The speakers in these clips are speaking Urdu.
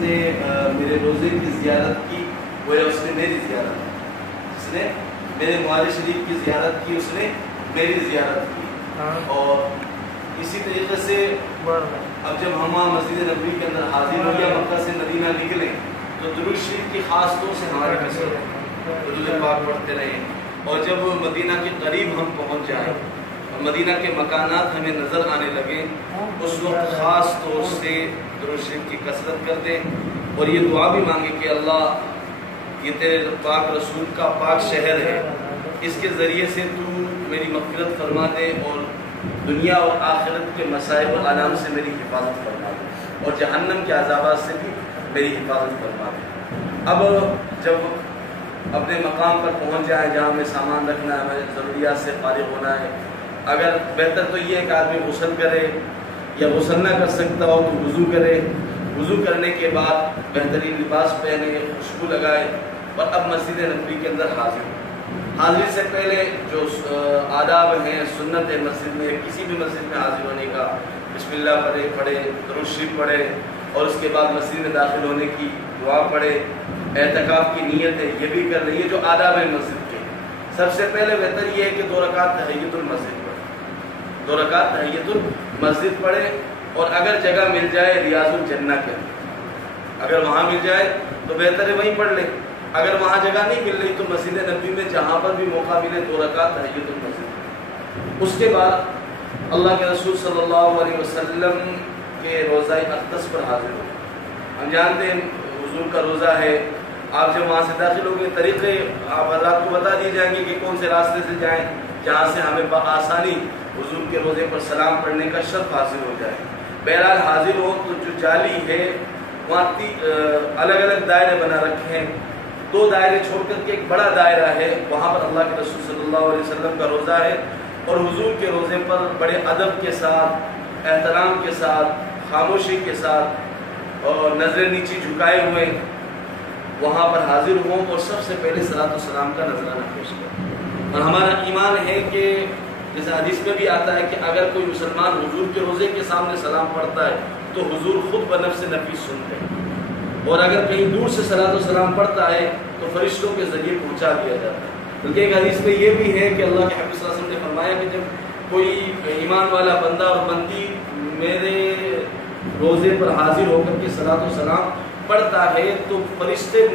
نے میرے روزے کی زیارت کی گویا اس نے میری زیارت کی، جس نے میرے موالد شریف کی زیارت کی اس نے میری زیارت کی۔ اور اسی طریقے سے اب جب ہم مسجد نبوی کے اندر حاضر ہو یا مکہ سے مدینہ نکلیں تو درود شریف کی خاص طور سے ہماری کثرت ہے، درود پاک پڑھتے رہیں۔ اور جب مدینہ کے قریب ہم پہنچ جائیں اور مدینہ کے مکانات ہمیں نظر آنے لگیں اس وقت خاص طور سے درود شریف کی کثرت کر دیں اور یہ دعا بھی مانگے کہ اللہ یہ تیرے پاک رسول کا پاک شہر ہے، اس کے ذریعے سے تو میری مغفرت فرما دے اور دنیا اور آخرت کے مصائب و آلام سے میری حفاظت فرما دے اور جہنم کے عذابات سے بھی میری حفاظت فرما دے۔ اب جب اپنے مقام پر پہنچ جائیں جہاں ہمیں سامان رکھنا ہے، ہمیں ضروریات سے فارغ ہونا ہے، اگر بہتر تو یہ ہے کہ آدمی غسل کرے یا غسل نہ کر سکتا ہو تو وضو کرے، وضو کرنے کے بعد بہترین لباس پہنے، خوشبو لگائے اور اب مسجد نبوی کے اندر حاضر ہو۔ حاضری سے پہلے جو آداب ہیں، سنت ہے مسجد میں، کسی بھی مسجد میں حاضر ہونے کا، بسم اللہ پڑھے، درود شریف پڑھے اور اس کے بعد مسجد میں داخل ہونے کی دعا پڑھے، اعتکاف کی نیت ہے یہ بھی کر رہی ہے۔ جو آداب ہیں مسجد کے، سب سے پہلے بہتر یہ ہے کہ 2 رکعت تحیۃ المسجد پڑھے، 2 رکعت تحیۃ المسجد پڑھے اور اگر جگہ مل جائے ریاض الجنہ کے اندر، اگر وہاں مل جائے تو بہتر ہے وہیں پڑھ لیں، اگر وہاں جگہ نہیں مل رہی تو مسجد نبوی میں جہاں پر بھی موقع ملے 2 رکعت تحیۃ المسجد۔ اس کے بعد اللہ کے رسول صلی اللہ علیہ وسلم کے روزہ اقدس پر حاضر ہو۔ ہم جانتے ہیں حضور کا روزہ ہے، آپ جب وہاں سے داخل ہوں گے طریقے آپ حضرات کو بتا دی جائیں گے کہ کون سے راستے سے جائیں جہاں سے ہمیں بآسانی حضور کے روزے پر سلام پڑھنے کا شرف حاصل ہو جائے۔ بہرحال حاضر ہو تو جو جالی ہے وہاں الگ الگ دائرے بنا رکھے ہیں، 2 دائرے چھوڑ کر کے ایک بڑا دائرہ ہے، وہاں پر اللہ کے رسول صلی اللہ علیہ وسلم کا روزہ ہے اور حضور کے روزے پر بڑے ادب کے ساتھ، احترام کے ساتھ، خاموشی کے ساتھ اور نظر نیچی جھکائے ہوئے وہاں پر حاضر ہوں اور سب سے پہلے صلاۃ و سلام کا نذرانہ پیش کریں۔ اور ہمارا ایمان ہے کہ جیسے حدیث میں بھی آتا ہے کہ اگر کوئی مسلمان حضور کے روزے کے سامنے سلام پڑھتا ہے تو حضور خود بنفس نفیس سنتے ہیں، اور اگر کہیں دور سے صلاۃ و سلام پڑھتا ہے تو فرشتوں کے ذریعے پہنچا دیا جاتا ہے۔ بلکہ ایک حدیث میں یہ بھی ہے کہ اللہ کے حبیب صلی اللہ علیہ وسلم نے فرمایا کہ جب کوئی ایمان والا بندہ اور بندی میرے روزے پر حاضر ہو کر کے صلاۃ و سلام پڑھتا ہے تو فرشتے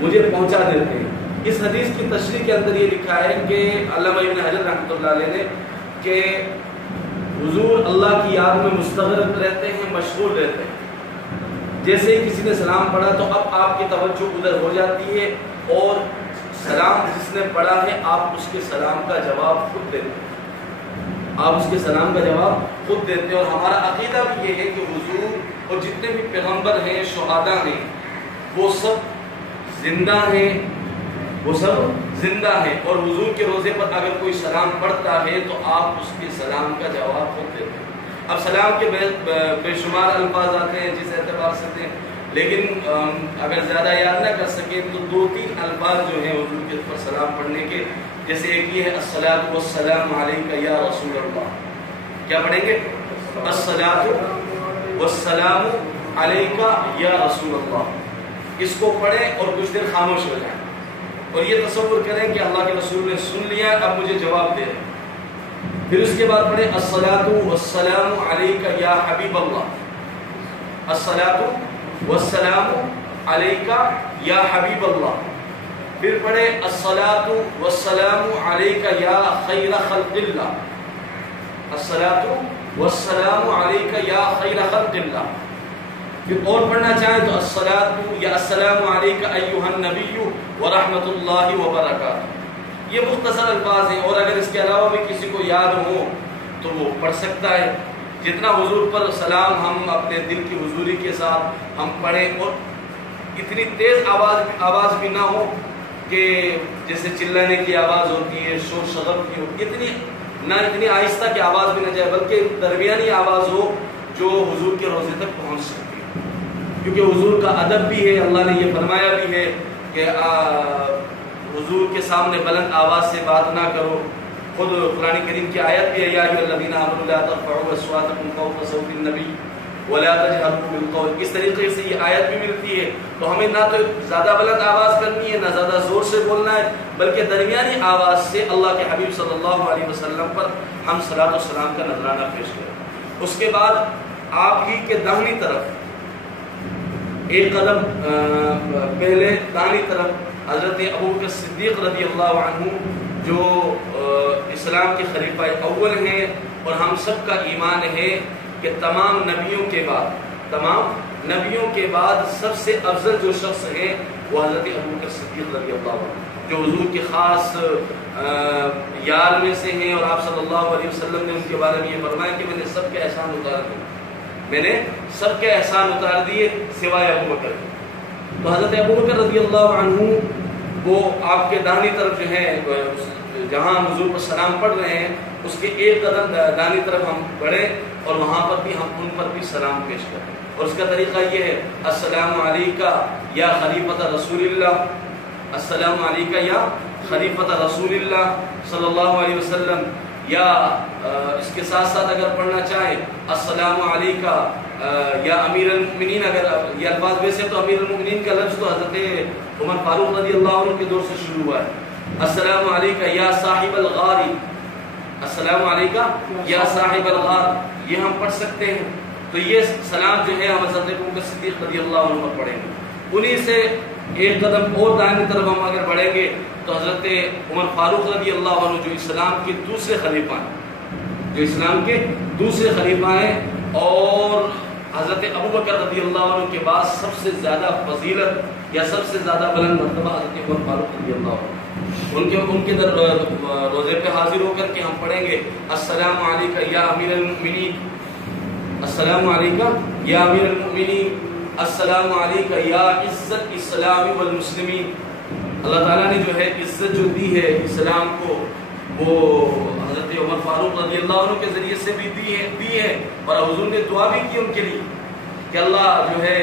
مجھے پہنچا دیتے ہیں۔ اس حدیث کی تشریح کے اندر یہ لکھا ہے کہ علامہ ابن حجر رحمۃ اللہ علیہ نے کہ حضور اللہ کی یاد میں مستغرق رہتے ہیں، مشغول رہتے ہیں، جیسے ہی کسی نے سلام پڑھا تو اب آپ کی توجہ ادھر ہو جاتی ہے اور سلام جس نے پڑھا ہے آپ اس کے سلام کا جواب خود دیتے ہیں، آپ اس کے سلام کا جواب خود دیتے ہیں۔ اور ہمارا عقیدہ بھی یہ ہے کہ حضور اور جتنے بھی پیغمبر ہیں، شہداء ہیں، وہ سب زندہ ہیں، وہ سب زندہ ہیں اور حضور کے روزے پر اگر کوئی سلام پڑھتا ہے تو آپ اس کے سلام کا جواب خود دیتے ہیں۔ اب سلام کے بے شمار الفاظ آتے ہیں جس اعتبار سے دیں، لیکن اگر زیادہ یاد نہ کر سکیں تو 2-3 الفاظ جو ہیں حضور کے پر سلام پڑھنے کے، جیسے ایک یہ ہے الصلاۃ والسلام علیک یا رسول اللہ، کیا پڑھیں گے؟ الصلاۃ والسلام علیک یا رسول اللہ، اس کو پڑھیں اور کچھ دیر خاموش ہو جائیں اور یہ تصور کریں کہ اللہ کے رسول نے سن لیا، اب مجھے جواب دے رہے ہیں۔ پھر اس کے بعد پڑھیں الصلاۃ والسلام علیک یا حبیب اللہ، الصلاۃ والسلام علیک یا حبیب اللہ، پھر پڑھیں الصلاۃ والسلام علیک یا خیر خلق اللہ، الصلاۃ والسلام علیک یا خیر خلق اللہ، پھر اور پڑھنا چاہیں تو الصلاۃ یا السلام علیک ایھا النبی ورحمۃ اللہ وبرکاتہ۔ یہ مختصر الفاظ ہیں اور اگر اس کے علاوہ بھی کسی کو یاد ہو تو وہ پڑھ سکتا ہے۔ جتنا حضور پر سلام ہم اپنے دل کی حضوری کے ساتھ ہم پڑھیں اور اتنی تیز آواز بھی نہ ہو کہ جیسے چلانے کی آواز ہوتی ہے، شور شغب کی ہو، اتنی آہستہ کی آواز بھی نہ جائے، بلکہ درمیانی آواز ہو جو حضور کے روزے تک پہنچ سکتی ہے، کیونکہ حضور کا ادب بھی ہے، اللہ نے یہ فرمایا بھی ہے کہ حضور کے سامنے بلند آواز سے بات نہ کرو۔ خود قرآن کریم کی آیت بھی ہے یا ایھا الذین آمنوا لا ترفعوا اصواتکم فوق صوت النبی وَلَا تَجْهَرُوا بِالْقَوْلِ، اس طریقے سے یہ آیت بھی ملتی ہے. تو ہمیں نہ تو زیادہ بلند آواز کرنی ہے، نہ زیادہ زور سے بولنا ہے، بلکہ درمیانی آواز سے اللہ کے حبیب صلی اللہ علیہ وسلم پر ہم صلاۃ و سلام کا نذرانہ پیش کریں. اس کے بعد آپ ہی کے داہنی طرف ایک قدم پہلے داہنی طرف حضرت ابوبکر صدیق رضی اللہ عنہ جو اسلام کے خلیفہ اول ہیں، اور ہم سب کا ایمان ہے کہ تمام نبیوں کے بعد سب سے افضل جو شخص ہے وہ حضرت ابوبکر صدیق رضی اللہ عنہ، جو حضور کے خاص یار میں سے ہیں، اور آپ صلی اللہ علیہ وسلم نے ان کے بارے میں یہ فرمایا کہ میں نے سب کے احسان اتار دیے سوائے ابوبکر. تو حضرت ابوبکر رضی اللہ عنہ وہ آپ کے داہنی طرف جو ہے، جہاں حضور پر سلام پڑھ رہے ہیں اس کے ایک قدم داہنی طرف ہم بڑھیں اور وہاں پر بھی ہم ان پر بھی سلام پیش کریں. اور اس کا طریقہ یہ ہے: السلام علیکہ یا خلیفۃ رسول اللہ، السلام علیکہ یا خلیفۃ رسول اللہ صلی اللہ علیہ وسلم. یا اس کے ساتھ ساتھ اگر پڑھنا چاہیں السلام علیکہ یا امیر المؤمنین، اگر یہ الفاظ، ویسے تو امیر المؤمنین کا لفظ تو حضرت عمر فاروق رضی اللہ عنہ کے دور سے شروع ہوا ہے. السلام علیکہ یا صاحب الغار، السلام علیکہ یا صاحب الغار، یہ ہم پڑھ سکتے ہیں. تو یہ سلام جو ہے ہم حضرت ابوبکر صدیق رضی اللہ عنہ پر پڑھیں گے. انہی سے ایک قدم اور دائیں طرف ہم اگر بڑھیں گے تو حضرت عمر فاروق رضی اللہ عنہ جو اسلام کے دوسرے خلیفہ ہیں، اور حضرت ابوبکر رضی اللہ عنہ کے بعد سب سے زیادہ فضیلت یا سب سے زیادہ بلند مرتبہ حضرت عمر فاروق رضی اللہ عنہ. ان کے روزے پہ حاضر ہو کر کے ہم پڑھیں گے السلام علیکہ یا امیر المؤمنین، السلام علیکہ یا امیر المؤمنین، السلام علیکہ یا عزت اسلام والمسلمین. اللہ تعالیٰ نے جو ہے عزت جو دی ہے اسلام کو، وہ حضرت عمر فاروق رضی اللہ عنہ کے ذریعے سے بھی دی ہے. اور حضور نے دعا بھی کی ان کے لیے کہ اللہ جو ہے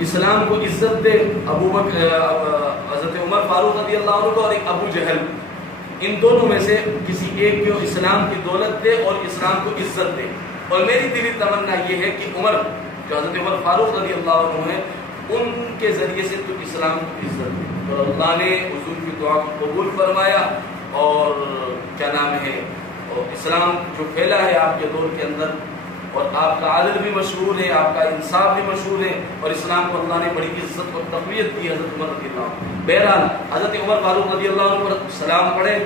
اسلام کو عزت دے. حضرت عمر فاروق رضی اللہ عنہ کو اور ایک ابو جہل، ان دونوں میں سے کسی ایک کو اسلام کی دولت دے اور اسلام کو عزت دے. اور میری دلی تمنا یہ ہے کہ عمر جو حضرت عمر فاروق رضی اللہ عنہ ہیں، ان کے ذریعے سے تو اسلام کو عزت دے. اور اللہ نے حضور کی دعا کو قبول فرمایا، اور کیا نام ہے، اور اسلام جو پھیلا ہے آپ کے دور کے اندر، اور آپ کا عدل بھی مشہور ہے، آپ کا انصاف بھی مشہور ہے، اور اسلام کو اللہ نے بڑی عزت اور تقویت دی حضرت عمر رضی اللہ عنہ. بہرحال حضرت عمر فاروق رضی اللہ عنہ پر سلام پڑھے،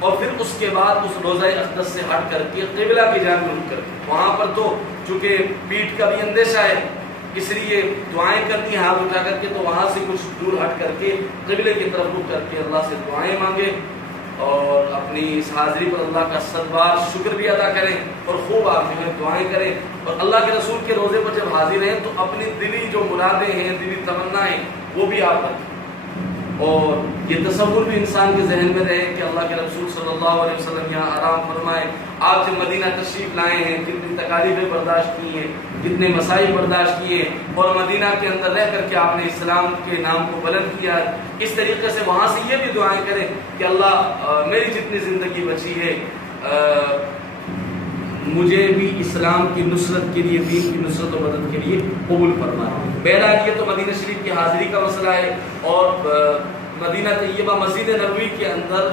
اور پھر اس کے بعد اس روضہ اقدس سے ہٹ کر کے قبلہ کی جانب رخ کر کے، وہاں پر تو چونکہ پیٹھ کا بھی اندیشہ ہے اس لیے دعائیں کرنی ہیں ہاتھ اٹھا کر کے، تو وہاں سے کچھ دور ہٹ کر کے قبلے کی طرف رخ کر کے اللہ سے دعائیں مانگے، اور اپنی اس حاضری پر اللہ کا صد بار شکر بھی ادا کریں، اور خوب آپ جو ہے دعائیں کریں. اور اللہ کے رسول کے روزے پر جب حاضر ہیں تو اپنی دلی جو مرادیں ہیں، دلی تمنائیں، وہ بھی آپ رکھیں. اور یہ تصور بھی انسان کے ذہن میں رہے کہ اللہ کے رسول صلی اللہ علیہ وسلم یہاں آرام فرمائے. آپ جب مدینہ تشریف لائے ہیں، کتنی تکالیفیں برداشت کی ہیں، کتنے مسائل برداشت کیے، اور مدینہ کے اندر رہ کر کے آپ نے اسلام کے نام کو بلند کیا. اس طریقے سے وہاں سے یہ بھی دعائیں کریں کہ اللہ میری جتنی زندگی بچی ہے مجھے بھی اسلام کی نصرت کے لیے، دین کی نصرت و مدد کے لیے قبول فرمائے. بہرحال یہ تو مدینہ شریف کی حاضری کا مسئلہ ہے. اور مدینہ طیبہ مسجد نبوی کے اندر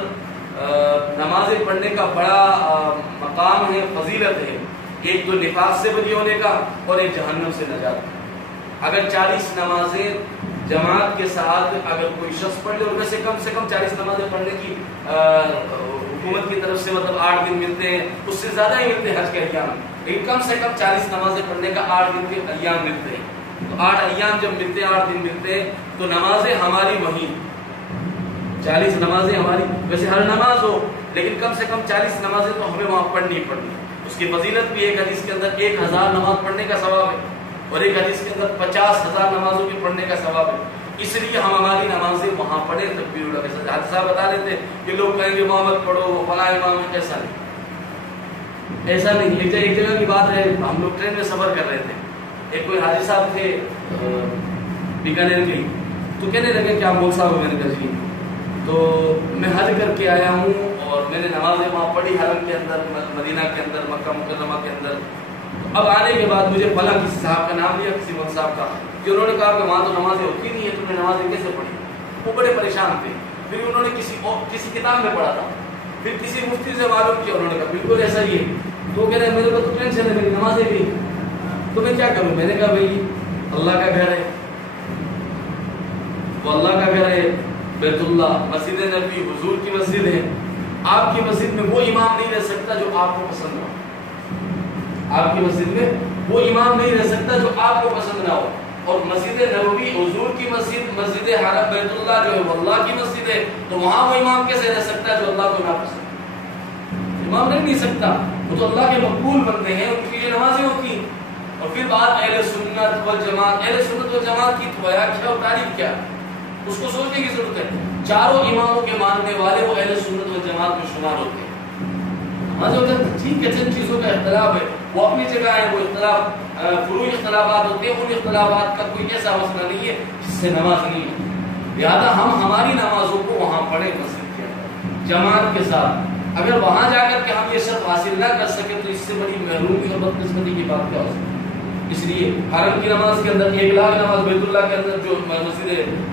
نمازیں پڑھنے کا بڑا مقام ہے، فضیلت ہے. ایک تو نفاق سے بری ہونے کا، اور ایک جہنم سے نجات. اگر 40 نمازیں جماعت کے ساتھ اگر کوئی شخص پڑھ لے، ان میں سے کم 40 نمازیں پڑھنے کی حکومت کی طرف سے مطلب 8 دن ملتے ہیں، اس سے زیادہ ہی ملتے ہیں حج کے ایام، لیکن کم سے کم 40 نمازیں پڑھنے کا 8 دن کے ایام ملتے ہیں. تو 8 ایام جب ملتے ہیں، 8 دن ملتے ہیں، تو نمازیں ہماری وہیں 40 نمازیں ہماری، ویسے ہر نماز ہو لیکن کم سے کم 40 نمازیں تو ہمیں وہاں پڑھنی پڑنی. اس کی فضیلت بھی ایک حدیث کے اندر 1000 نماز پڑھنے کا ثواب ہے، اور ایک حدیث کے اندر 50,000 نمازوں کے پڑھنے کا ثواب ہے. اس لیے ہم ہماری نمازیں وہاں پڑھیں. تکبیر اللہ کے ساتھ حادثہ بتا دیتے کہ لوگ کہیں گے محمد پڑھو، فلاں امام. ایسا نہیں. ایک جگہ کی بات ہے، ہم لوگ ٹرین میں سفر کر رہے تھے، ایک کوئی حاجی صاحب تھے بیکانیر کے، تو کہنے لگے کہ آپ مول صاحب ہو. میں نے کہا جی. تو میں حج کر کے آیا ہوں اور میں نے نمازیں وہاں پڑھی حرم کے اندر، مدینہ کے اندر، مکہ مکرمہ کے اندر. اب آنے کے بعد مجھے فلاں کسی صاحب کا نام لیا, کسی مولوی صاحب کا, کہ انہوں نے کہا کہ وہاں تو نمازیں ہوتی نہیں ہے, تم نے نمازیں کیسے پڑھی. وہ بڑے پریشان تھے. پھر انہوں نے کسی کتاب میں پڑھا تھا, پھر کسی مفتی سے معلوم کیا, انہوں نے کہا بالکل ایسا ہی ہے. تو وہ کہہ رہے میرے کو تو ٹینشن ہے, میری نمازیں بھی, تو میں کیا کروں. میں نے کہا بھائی اللہ کا گھر ہے, وہ اللہ کا گھر ہے, بیت اللہ, مسجد نبی حضور کی مسجد ہے. آپ کی مسجد میں وہ امام نہیں رہ سکتا جو آپ کو پسند ہو. آپ کی مسجد میں وہ امام نہیں رہ سکتا جو آپ کو پسند نہ ہو. اور مسجد نبوی حضور کی مسجد, مسجد حرم بیت اللہ جو ہے وہ اللہ کی مسجد ہے, تو وہاں وہ امام کیسے رہ سکتا ہے جو اللہ کو ناپسند. امام نہیں سکتا, وہ تو اللہ کے مقبول بنتے ہیں, ان کی یہ نمازیں ہوتی ہیں. اور پھر بات اہل سنت والجماعت. اہل سنت والجماعت کی تو کیا اور تعریف کیا, اس کو سوچنے کی ضرورت ہے. چاروں اماموں کے ماننے والے وہ اہل سنت والجماعت میں شمار ہوتے ہیں. ٹھیک ہے چند چیزوں کا اختلاف ہے, وہ اپنی جگہ ہے, وہ اختلاف فروعی اختلافات ہوتے ہیں, ان اختلافات کا کوئی ایسا مسئلہ نہیں ہے جس سے نماز نہیں ہے. لہٰذا ہم ہماری نمازوں کو وہاں پڑھیں مسجد کے اندر جماعت کے ساتھ. اگر وہاں جا کر کے ہم یہ شرط حاصل نہ کر سکے تو اس سے بڑی محرومی اور بدقسمتی کی بات کیا ہو سکتی. اس لیے حرم کی نماز کے اندر 1 لاکھ نماز, بیت اللہ کے اندر جو مسجد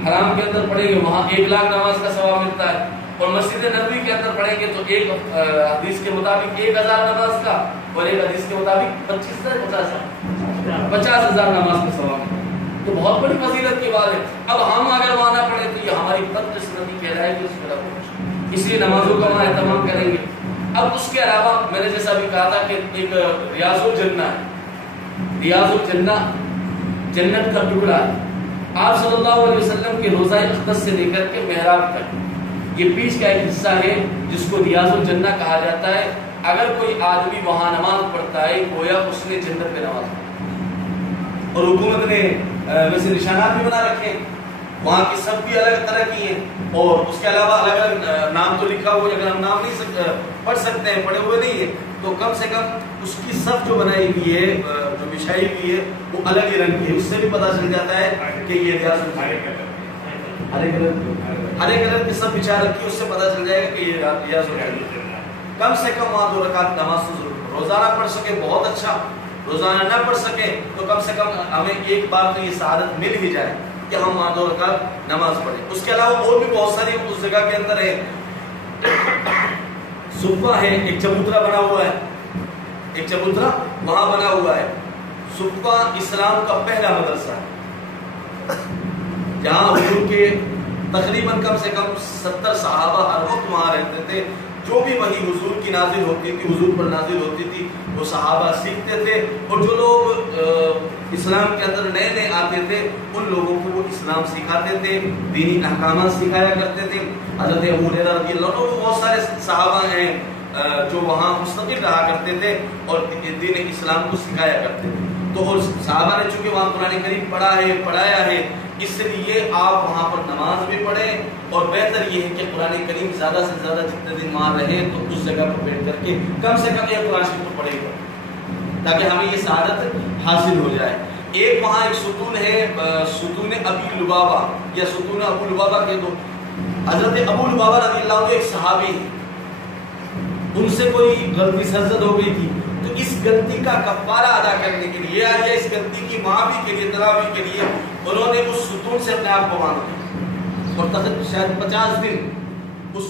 حرام کے اندر پڑھیں گے وہاں 1 لاکھ نماز کا ثواب ملتا ہے, اور مسجد نبوی کے اندر پڑھیں گے تو ایک حدیث کے مطابق 1000 نماز کا, اور ایک حدیث کے مطابق 50,000 نماز کا ثواب ملتا ہے. تو بہت بڑی فضیلت کی بات ہے. اب ہم اگر وہاں نہ پڑھیں تو یہ ہماری بدقسمتی کہلائے گی, اس لیے نمازوں کا وہاں اہتمام کریں گے. اب اس کے علاوہ میں نے جیسا بھی کہا تھا کہ ایک ریاض الجنہ ہے. ریاض الجنہ جنت کا ٹکڑا ہے. آپ صلی اللہ علیہ وسلم کے روضہ اقدس سے لے کر کے محراب تک یہ بیچ کا ایک حصہ ہے جس کو ریاض الجنہ کہا جاتا ہے. اگر کوئی آدمی وہاں نماز پڑھتا ہے گویا اس نے جنت میں نماز پڑھی. اور حکومت نے ویسے نشانات بھی بنا رکھے, وہاں کی سب بھی الگ طرح کی ہیں, اور اس کے علاوہ الگ الگ نام تو لکھا ہوا ہے. اگر ہم نام نہیں پڑھ سکتے ہیں, پڑھے ہوئے نہیں ہیں, تو کم سے کم اس کی سب جو بنائی ہوئی ہے, جو بچھائی ہوئی ہے, وہ الگ ہی رنگ کی ہے. اس سے بھی پتہ چل جاتا ہے کہ یہ ریاض ہرے کلر کی سب بچھا رکھی, اس سے پتہ چل جائے گا کہ یہ ریاض الجنہ. کم سے کم وہاں 2 رکعت نماز تو ضرور روزانہ پڑھ سکے بہت اچھا, روزانہ نہ پڑھ سکے تو کم سے کم ہمیں ایک بار تو یہ سعادت مل ہی جائے کہ ہم وہاں 2 رکعت نماز پڑھیں. اس کے علاوہ اور بھی بہت ساری اس جگہ کے اندر ہے. صفہ ہے, ایک چبوترا بنا ہوا ہے, ایک چبوترا وہاں بنا ہوا ہے. صفہ اسلام کا پہلا مدرسہ ہے جہاں حضور کے تقریباً کم سے کم 70 صحابہ ہر وقت وہاں رہتے تھے. جو بھی وہی حضور کی نازل ہوتی تھی, حضور پر نازل ہوتی تھی, وہ صحابہ سیکھتے تھے. اور جو لوگ اسلام کے اندر نئے نئے آتے تھے ان لوگوں کو وہ اسلام سکھاتے تھے, دینی احکامات سکھایا کرتے تھے. حضرت ابو ہریرہ رضی اللہ عنہ, بہت سارے صحابہ ہیں جو وہاں مستقل رہا کرتے تھے اور دین اسلام کو سکھایا کرتے تھے. تو اور صحابہ نے چونکہ وہاں قرآن کریم پڑھا ہے, پڑھایا ہے, اس لیے آپ وہاں پر نماز بھی پڑھیں. اور بہتر یہ ہے کہ قرآن کریم زیادہ سے زیادہ جتنے دن وہاں رہیں تو اس جگہ پر بیٹھ کر کے کم سے کم ایک قرآن شریف پڑھے گا تاکہ ہمیں یہ سعادت حاصل ہو جائے. ایک وہاں ایک ستون ہے, ستون ابی لبابہ یا ستون ابو لبابہ کے دو. حضرت ابو لبابہ رضی اللہ عنہ ایک صحابی ہیں, ان سے کوئی غلطی سرزد ہو گئی تھی, تو اس غلطی کا کفارہ ادا کرنے کے لیے یا اس غلطی کی معافی کے لیے, تلافی کے لیے انہوں نے اس ستون سے اپنے آپ کو باندھا اور شاید 50 دن اس